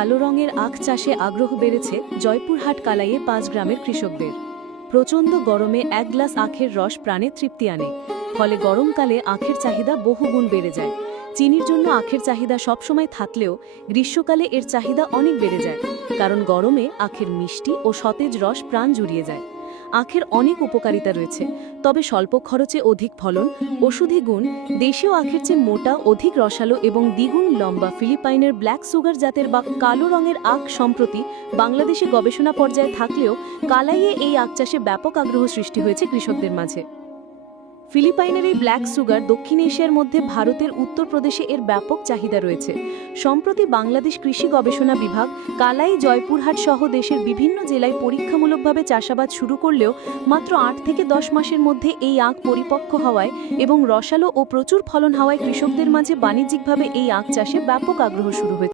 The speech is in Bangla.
কালো রঙের আখ চাষে আগ্রহ বেড়েছে জয়পুরহাট কালাইয়ে ৫ গ্রামের কৃষকদের। প্রচণ্ড গরমে ১ গ্লাস আখের রস প্রাণে তৃপ্তি আনে, ফলে গরমকালে আখের চাহিদা বহুগুণ বেড়ে যায়। চিনির জন্য আখের চাহিদা সবসময় থাকলেও গ্রীষ্মকালে এর চাহিদা অনেক বেড়ে যায়, কারণ গরমে আখের মিষ্টি ও সতেজ রস প্রাণ জুড়িয়ে যায়। আখের অনেক উপকারিতা রয়েছে, তবে স্বল্প খরচে অধিক ফলন, ওষুধি গুণ, দেশীয় আখের চেয়ে মোটা, অধিক রসালো এবং দ্বিগুণ লম্বা ফিলিপাইনের ব্ল্যাক সুগার জাতের বা কালো রঙের আখ সম্প্রতি বাংলাদেশে গবেষণা পর্যায়ে থাকলেও কালাইয়ে এই আখ চাষে ব্যাপক আগ্রহ সৃষ্টি হয়েছে কৃষকদের মাঝে। ফিলিপাইনের এই ব্ল্যাক সুগার দক্ষিণ এশিয়ার মধ্যে ভারতের উত্তরপ্রদেশে এর ব্যাপক চাহিদা রয়েছে। সম্প্রতি বাংলাদেশ কৃষি গবেষণা বিভাগ কালাই, জয়পুরহাট সহ দেশের বিভিন্ন জেলায় পরীক্ষামূলকভাবে চাষাবাদ শুরু করলেও মাত্র ৮ থেকে ১০ মাসের মধ্যে এই আখ পরিপক্ক হওয়ায় এবং রসালো ও প্রচুর ফলন হওয়ায় কৃষকদের মাঝে বাণিজ্যিকভাবে এই আখ চাষে ব্যাপক আগ্রহ শুরু হয়েছে।